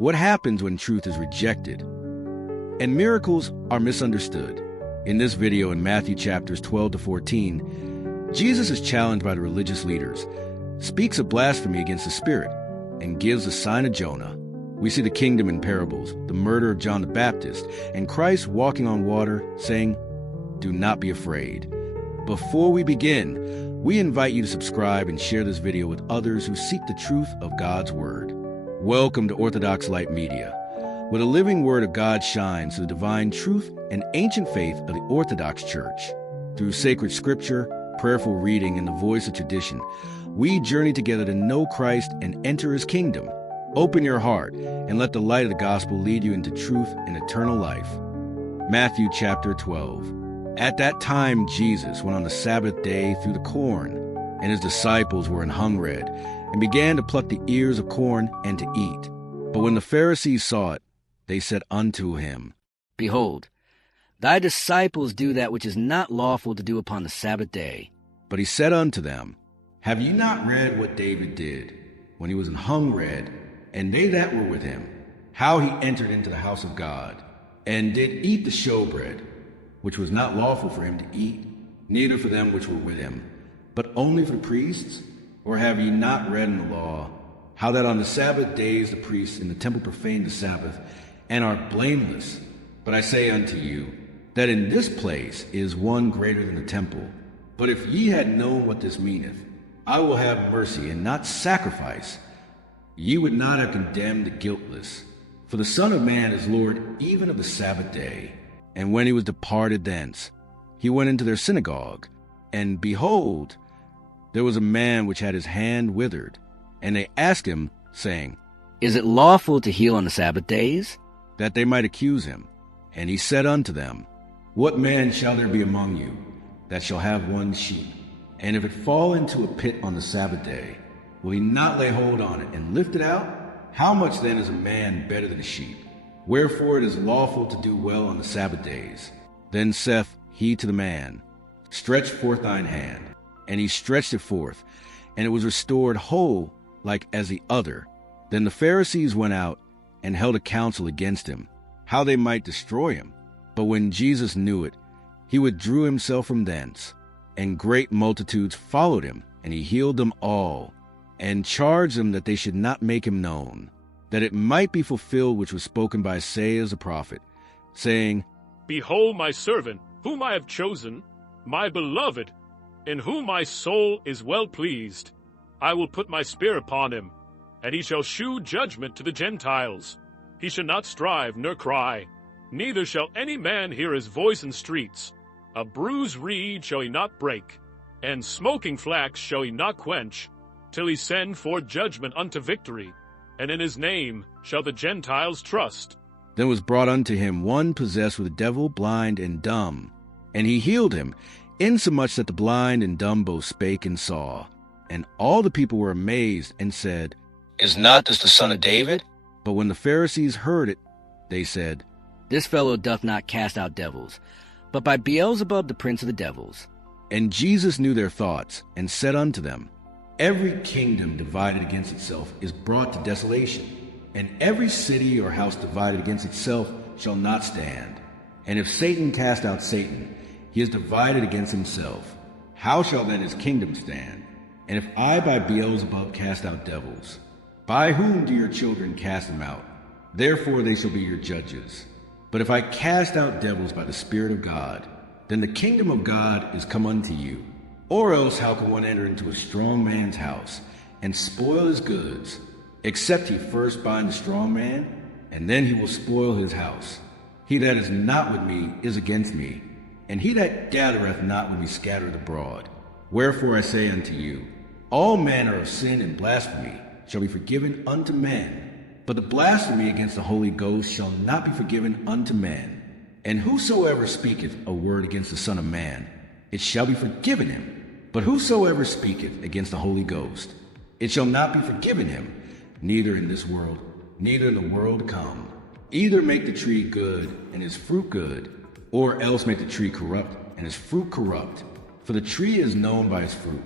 What happens when truth is rejected? And miracles are misunderstood. In this video in Matthew chapters 12 to 14, Jesus is challenged by the religious leaders, speaks of blasphemy against the Spirit, and gives the sign of Jonah. We see the kingdom in parables, the murder of John the Baptist, and Christ walking on water, saying, "Do not be afraid." Before we begin, we invite you to subscribe and share this video with others who seek the truth of God's Word. Welcome to Orthodox Light Media, where the living Word of God shines through the divine truth and ancient faith of the Orthodox Church. Through sacred scripture, prayerful reading, and the voice of tradition, we journey together to know Christ and enter His kingdom. Open your heart and let the light of the gospel lead you into truth and eternal life. Matthew chapter 12. At that time Jesus went on the Sabbath day through the corn, and his disciples were in hungered, and began to pluck the ears of corn and to eat. But when the Pharisees saw it, they said unto him, Behold, thy disciples do that which is not lawful to do upon the Sabbath day. But he said unto them, Have ye not read what David did, when he was an hungered, and they that were with him, how he entered into the house of God, and did eat the showbread, which was not lawful for him to eat, neither for them which were with him, but only for the priests? Or have ye not read in the law, how that on the Sabbath days the priests in the temple profane the Sabbath, and are blameless? But I say unto you, that in this place is one greater than the temple. But if ye had known what this meaneth, I will have mercy and not sacrifice, ye would not have condemned the guiltless. For the Son of Man is Lord even of the Sabbath day. And when he was departed thence, he went into their synagogue, and behold, there was a man which had his hand withered. And they asked him, saying, Is it lawful to heal on the Sabbath days? That they might accuse him. And he said unto them, What man shall there be among you that shall have one sheep? And if it fall into a pit on the Sabbath day, will he not lay hold on it and lift it out? How much then is a man better than a sheep? Wherefore it is lawful to do well on the Sabbath days. Then saith he to the man, Stretch forth thine hand. And he stretched it forth, and it was restored whole like as the other. Then the Pharisees went out and held a council against him, how they might destroy him. But when Jesus knew it, he withdrew himself from thence. And great multitudes followed him, and he healed them all, and charged them that they should not make him known, that it might be fulfilled which was spoken by Isaiah the prophet, saying, Behold my servant, whom I have chosen, my beloved, in whom my soul is well pleased. I will put my spirit upon him, and he shall shew judgment to the Gentiles. He shall not strive nor cry, neither shall any man hear his voice in streets. A bruised reed shall he not break, and smoking flax shall he not quench, till he send forth judgment unto victory. And in his name shall the Gentiles trust. Then was brought unto him one possessed with a devil, blind and dumb. And he healed him, insomuch that the blind and dumb both spake and saw. And all the people were amazed, and said, Is not this the son of David? But when the Pharisees heard it, they said, This fellow doth not cast out devils, but by Beelzebub the prince of the devils. And Jesus knew their thoughts, and said unto them, Every kingdom divided against itself is brought to desolation, and every city or house divided against itself shall not stand. And if Satan cast out Satan, he is divided against himself. How shall then his kingdom stand? And if I by Beelzebub cast out devils, by whom do your children cast them out? Therefore they shall be your judges. But if I cast out devils by the Spirit of God, then the kingdom of God is come unto you. Or else how can one enter into a strong man's house, and spoil his goods, except he first bind the strong man, and then he will spoil his house? He that is not with me is against me, and he that gathereth not with me scattereth abroad. Wherefore I say unto you, all manner of sin and blasphemy shall be forgiven unto men, but the blasphemy against the Holy Ghost shall not be forgiven unto men. And whosoever speaketh a word against the Son of Man, it shall be forgiven him. But whosoever speaketh against the Holy Ghost, it shall not be forgiven him, neither in this world, neither in the world to come. Either make the tree good, and his fruit good, or else make the tree corrupt, and his fruit corrupt. For the tree is known by its fruit.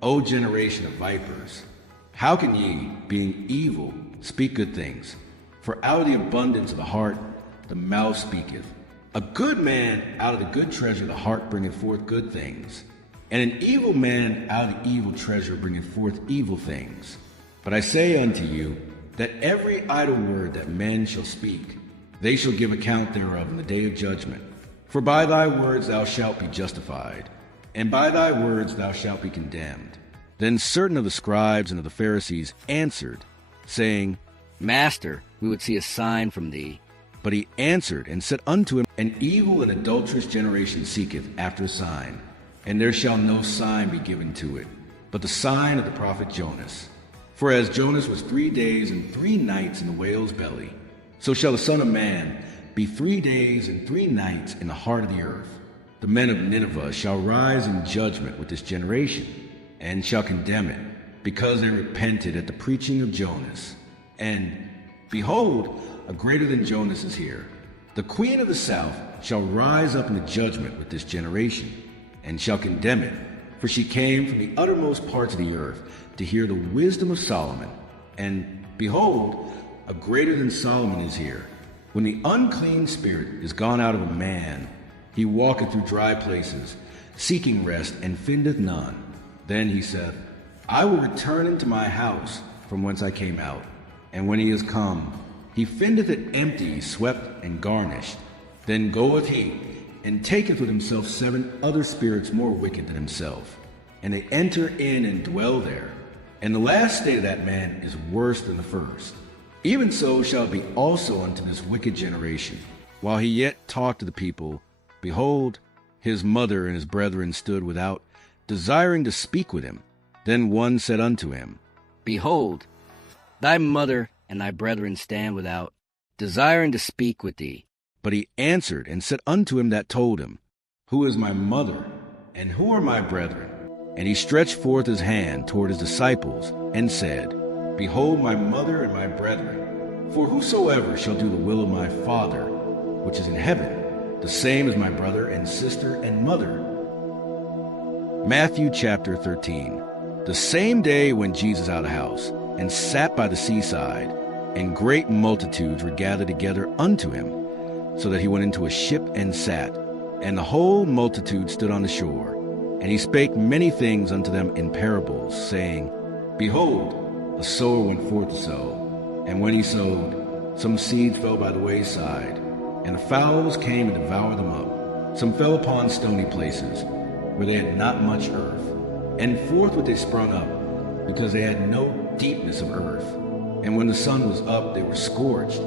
O generation of vipers, how can ye, being evil, speak good things? For out of the abundance of the heart the mouth speaketh. A good man out of the good treasure of the heart bringeth forth good things, and an evil man out of the evil treasure bringeth forth evil things. But I say unto you, that every idle word that men shall speak, they shall give account thereof in the day of judgment. For by thy words thou shalt be justified, and by thy words thou shalt be condemned. Then certain of the scribes and of the Pharisees answered, saying, Master, we would see a sign from thee. But he answered and said unto him, An evil and adulterous generation seeketh after a sign, and there shall no sign be given to it, but the sign of the prophet Jonas. For as Jonas was 3 days and 3 nights in the whale's belly, so shall the Son of Man be 3 days and 3 nights in the heart of the earth. The men of Nineveh shall rise in judgment with this generation, and shall condemn it, because they repented at the preaching of Jonas. And, behold, a greater than Jonas is here. The queen of the south shall rise up into judgment with this generation, and shall condemn it, for she came from the uttermost parts of the earth to hear the wisdom of Solomon. And, behold, a greater than Solomon is here. When the unclean spirit is gone out of a man, he walketh through dry places, seeking rest, and findeth none. Then he saith, I will return into my house from whence I came out. And when he is come, he findeth it empty, swept, and garnished. Then goeth he, and taketh with himself 7 other spirits more wicked than himself. And they enter in and dwell there. And the last state of that man is worse than the first. Even so shall it be also unto this wicked generation. While he yet talked to the people, behold, his mother and his brethren stood without, desiring to speak with him. Then one said unto him, Behold, thy mother and thy brethren stand without, desiring to speak with thee. But he answered and said unto him that told him, Who is my mother, and who are my brethren? And he stretched forth his hand toward his disciples, and said, Behold my mother and my brethren. For whosoever shall do the will of my Father, which is in heaven, the same is my brother and sister and mother. Matthew chapter 13. The same day went Jesus out of the house, and sat by the seaside, and great multitudes were gathered together unto him, so that he went into a ship and sat, and the whole multitude stood on the shore. And he spake many things unto them in parables, saying, Behold, a sower went forth to sow, and when he sowed, some seed fell by the wayside, and the fowls came and devoured them up. Some fell upon stony places, where they had not much earth, and forthwith they sprung up, because they had no deepness of earth. And when the sun was up, they were scorched,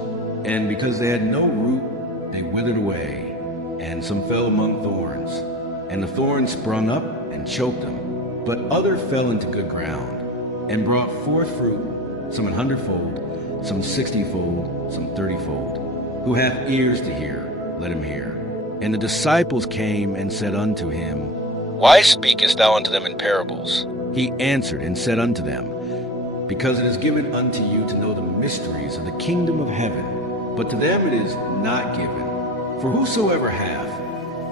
and because they had no root, they withered away. And some fell among thorns, and the thorns sprung up and choked them. But other fell into good ground, and brought forth fruit, some 100-fold, some 60-fold, some 30-fold. Who hath ears to hear, let him hear. And the disciples came and said unto him, Why speakest thou unto them in parables? He answered and said unto them, Because it is given unto you to know the mysteries of the kingdom of heaven, but to them it is not given. For whosoever hath,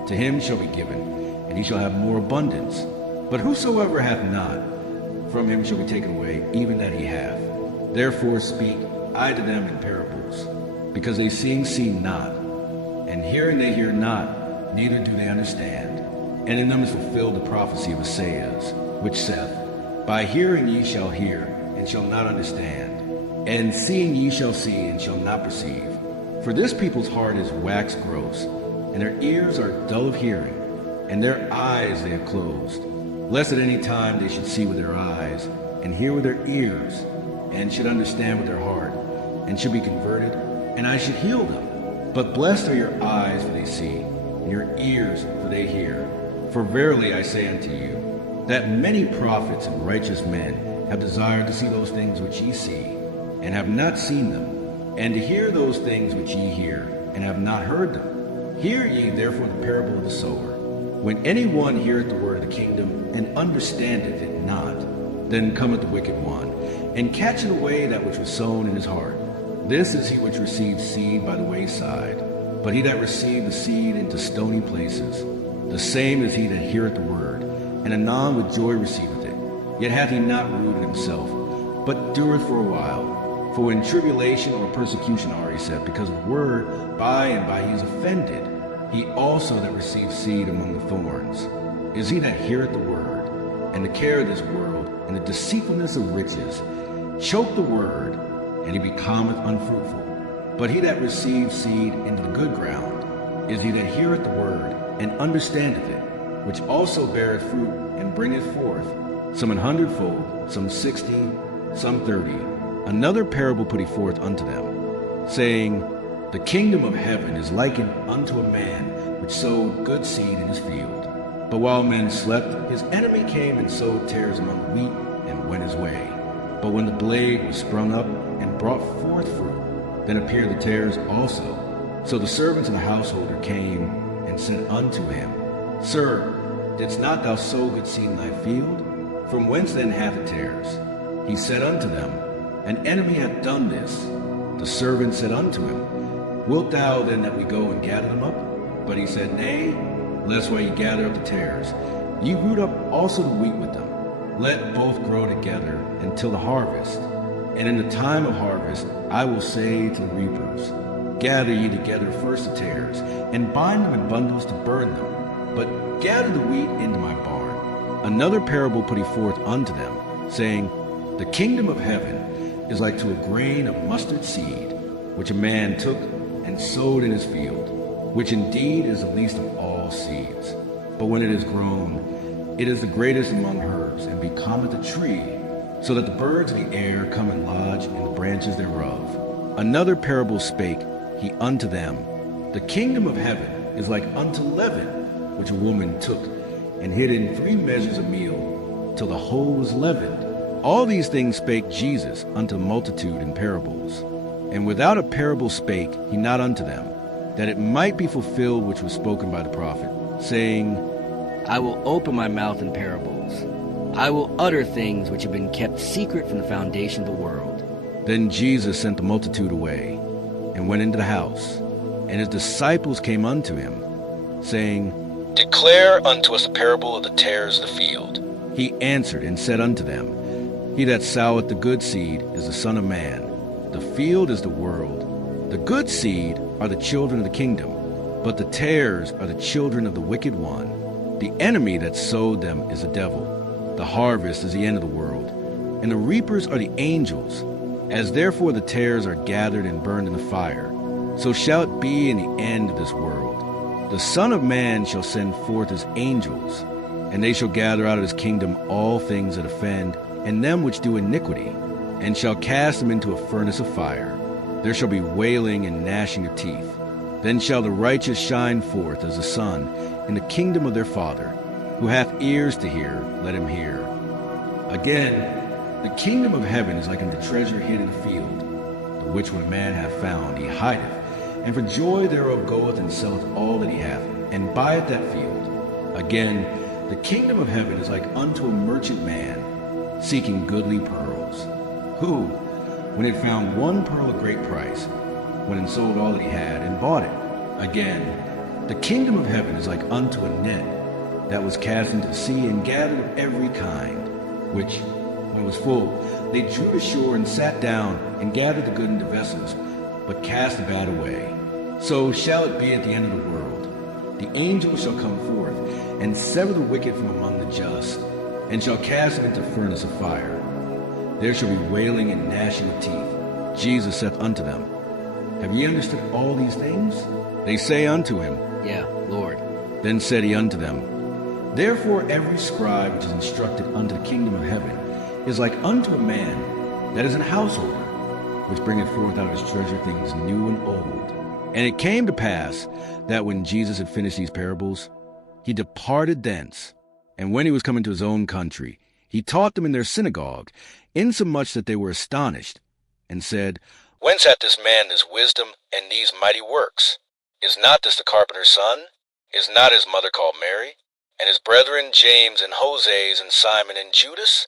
to him shall be given, and he shall have more abundance. But whosoever hath not, from him shall be taken away even that he hath. Therefore speak I to them in parables, because they seeing see not, and hearing they hear not, neither do they understand. And in them is fulfilled the prophecy of Isaiah, which saith, By hearing ye shall hear, and shall not understand, and seeing ye shall see, and shall not perceive. For this people's heart is waxed gross, and their ears are dull of hearing, and their eyes they have closed, lest at any time they should see with their eyes, and hear with their ears, and should understand with their heart, and should be converted, and I should heal them. But blessed are your eyes, for they see, and your ears, for they hear. For verily I say unto you, that many prophets and righteous men have desired to see those things which ye see, and have not seen them, and to hear those things which ye hear, and have not heard them. Hear ye therefore the parable of the sower. When any one heareth the word of the kingdom, and understandeth it not, then cometh the wicked one, and catcheth away that which was sown in his heart. This is he which received seed by the wayside. But he that received the seed into stony places, the same is he that heareth the word, and anon with joy receiveth it. Yet hath he not root in himself, but dureth for a while. For when tribulation or persecution are, he said, because of the word, by and by he is offended, he also that receives seed among the thorns is he that heareth the word, and the care of this world, and the deceitfulness of riches, choke the word, and he becometh unfruitful. But he that receives seed into the good ground is he that heareth the word, and understandeth it, which also beareth fruit, and bringeth forth, some 100-fold, some 60, some 30. Another parable put he forth unto them, saying, The kingdom of heaven is likened unto a man which sowed good seed in his field. But while men slept, his enemy came and sowed tares among the wheat, and went his way. But when the blade was sprung up and brought forth fruit, then appeared the tares also. So the servants and the householder came and said unto him, Sir, didst not thou sow good seed in thy field? From whence then hath it tares? He said unto them, An enemy hath done this. The servant said unto him, Wilt thou then that we go and gather them up? But he said, Nay, lest while ye gather up the tares, ye root up also the wheat with them. Let both grow together until the harvest. And in the time of harvest I will say to the reapers, Gather ye together first the tares, and bind them in bundles to burn them, but gather the wheat into my barn. Another parable put he forth unto them, saying, The kingdom of heaven is like to a grain of mustard seed, which a man took and sowed in his field, which indeed is the least of all seeds. But when it is grown, it is the greatest among herbs, and becometh a tree, so that the birds of the air come and lodge in the branches thereof. Another parable spake he unto them, The kingdom of heaven is like unto leaven, which a woman took and hid in 3 measures of meal, till the whole was leavened. All these things spake Jesus unto the multitude in parables. And without a parable spake he not unto them, that it might be fulfilled which was spoken by the prophet, saying, I will open my mouth in parables. I will utter things which have been kept secret from the foundation of the world. Then Jesus sent the multitude away, and went into the house. And his disciples came unto him, saying, Declare unto us the parable of the tares of the field. He answered and said unto them, He that soweth the good seed is the Son of Man. The field is the world. The good seed are the children of the kingdom, but the tares are the children of the wicked one. The enemy that sowed them is the devil. The harvest is the end of the world, and the reapers are the angels. As therefore the tares are gathered and burned in the fire, so shall it be in the end of this world. The Son of Man shall send forth his angels, and they shall gather out of his kingdom all things that offend, and them which do iniquity, and shall cast them into a furnace of fire. There shall be wailing and gnashing of teeth. Then shall the righteous shine forth as the sun in the kingdom of their Father. Who hath ears to hear, let him hear. Again, the kingdom of heaven is like unto treasure hid in the field, the which when a man hath found, he hideth, and for joy thereof goeth and selleth all that he hath, and buyeth that field. Again, the kingdom of heaven is like unto a merchant man, seeking goodly pearls, who, when he had found one pearl of great price, went and sold all that he had, and bought it. Again, the kingdom of heaven is like unto a net that was cast into the sea, and gathered of every kind, which, when it was full, they drew to shore, and sat down, and gathered the good into vessels, but cast the bad away. So shall it be at the end of the world. The angels shall come forth, and sever the wicked from among the just, and shall cast them into the furnace of fire. There shall be wailing and gnashing of teeth. Jesus saith unto them, Have ye understood all these things? They say unto him, Yeah, Lord. Then said he unto them, Therefore every scribe which is instructed unto the kingdom of heaven is like unto a man that is an householder, which bringeth forth out of his treasure things new and old. And it came to pass that when Jesus had finished these parables, he departed thence. And when he was come into his own country, he taught them in their synagogue, insomuch that they were astonished, and said, Whence hath this man this wisdom and these mighty works? Is not this the carpenter's son? Is not his mother called Mary? And his brethren James and Joses and Simon and Judas?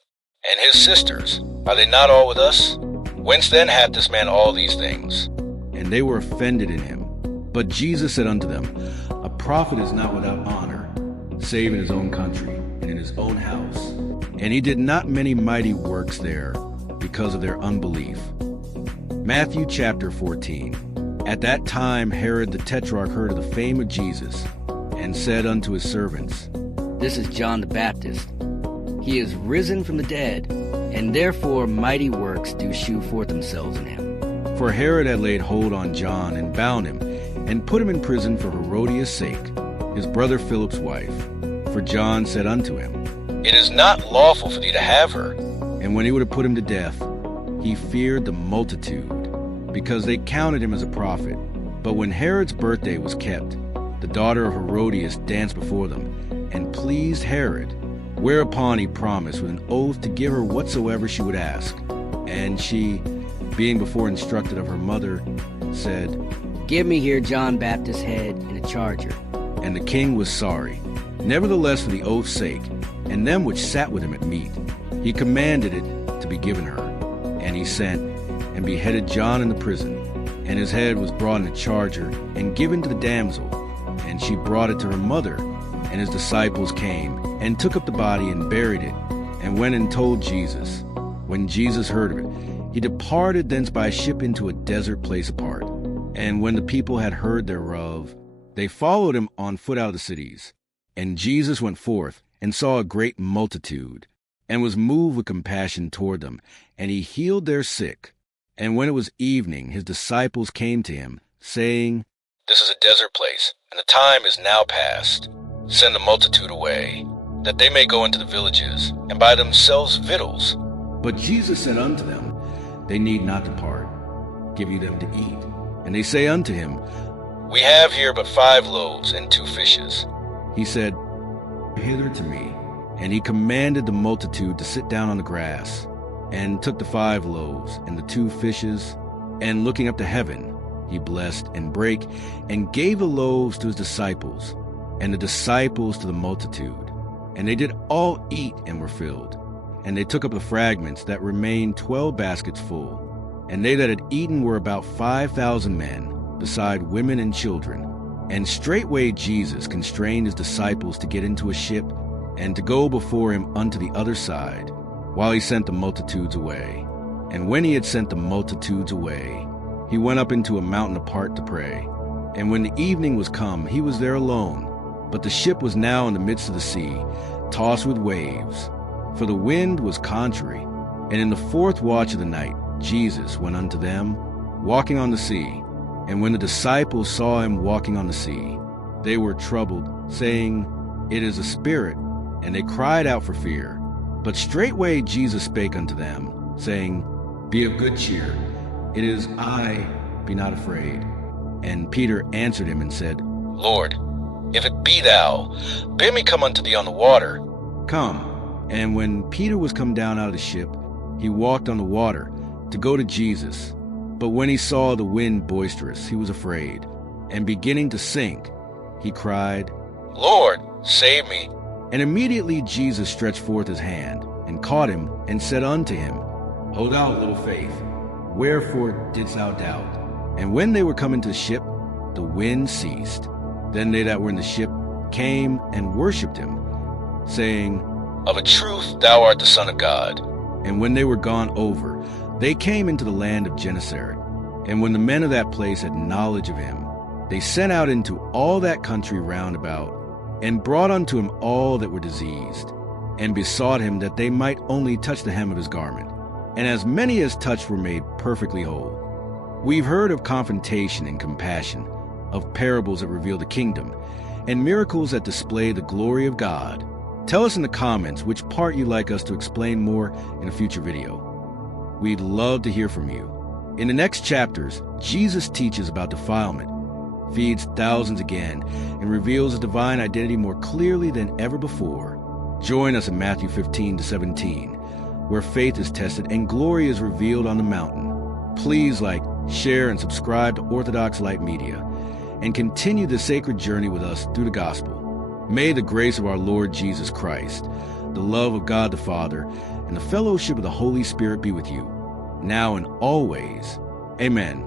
And his sisters, are they not all with us? Whence then hath this man all these things? And they were offended in him. But Jesus said unto them, A prophet is not without honor, save in his own country and in his own house. And he did not many mighty works there, because of their unbelief. Matthew chapter 14. At that time Herod the Tetrarch heard of the fame of Jesus, and said unto his servants, This is John the Baptist. He is risen from the dead, and therefore mighty works do shew forth themselves in him. For Herod had laid hold on John, and bound him, and put him in prison for Herodias' sake, his brother Philip's wife. For John said unto him, It is not lawful for thee to have her. And when he would have put him to death, he feared the multitude, because they counted him as a prophet. But when Herod's birthday was kept, the daughter of Herodias danced before them, and pleased Herod. Whereupon he promised with an oath to give her whatsoever she would ask. And she, being before instructed of her mother, said, Give me here John Baptist's head in a charger. And the king was sorry. Nevertheless, for the oath's sake, and them which sat with him at meat, he commanded it to be given her. And he sent, and beheaded John in the prison. And his head was brought in a charger, and given to the damsel. And she brought it to her mother. And his disciples came, and took up the body, and buried it, and went and told Jesus. When Jesus heard of it, he departed thence by ship into a desert place apart. And when the people had heard thereof, they followed him on foot out of the cities. And Jesus went forth, and saw a great multitude, and was moved with compassion toward them, and he healed their sick. And when it was evening, his disciples came to him, saying, This is a desert place, and the time is now past. Send the multitude away, that they may go into the villages, and buy themselves victuals. But Jesus said unto them, They need not depart. Give you them to eat. And they say unto him, We have here but 5 loaves and 2 fishes. He said, Hither to me. And he commanded the multitude to sit down on the grass, and took the 5 loaves and the 2 fishes, and looking up to heaven, he blessed and brake, and gave the loaves to his disciples, and the disciples to the multitude. And they did all eat and were filled. And they took up the fragments that remained 12 baskets full. And they that had eaten were about 5,000 men, beside women and children. And straightway Jesus constrained his disciples to get into a ship, and to go before him unto the other side, while he sent the multitudes away. And when he had sent the multitudes away, he went up into a mountain apart to pray. And when the evening was come, he was there alone. But the ship was now in the midst of the sea, tossed with waves, for the wind was contrary. And in the 4th watch of the night, Jesus went unto them, walking on the sea. And when the disciples saw him walking on the sea, they were troubled, saying, It is a spirit. And they cried out for fear. But straightway Jesus spake unto them, saying, Be of good cheer. It is I, be not afraid. And Peter answered him and said, Lord, if it be thou, bid me come unto thee on the water. Come. And when Peter was come down out of the ship, he walked on the water to go to Jesus. But when he saw the wind boisterous, he was afraid. And beginning to sink, he cried, Lord, save me. And immediately Jesus stretched forth his hand, and caught him, and said unto him, O thou of little faith, wherefore didst thou doubt? And when they were come into the ship, the wind ceased. Then they that were in the ship came and worshipped him, saying, Of a truth thou art the Son of God. And when they were gone over, they came into the land of Gennesaret. And when the men of that place had knowledge of him, they sent out into all that country round about, and brought unto him all that were diseased, and besought him that they might only touch the hem of his garment. And as many as touched were made perfectly whole. We've heard of confrontation and compassion, of parables that reveal the kingdom, and miracles that display the glory of God. Tell us in the comments which part you'd like us to explain more in a future video. We'd love to hear from you. In the next chapters, Jesus teaches about defilement, feeds thousands again, and reveals his divine identity more clearly than ever before. Join us in Matthew 15-17, where faith is tested and glory is revealed on the mountain. Please like, share, and subscribe to Orthodox Light Media, and continue the sacred journey with us through the gospel. May the grace of our Lord Jesus Christ, the love of God the Father, and the fellowship of the Holy Spirit be with you, now and always. Amen.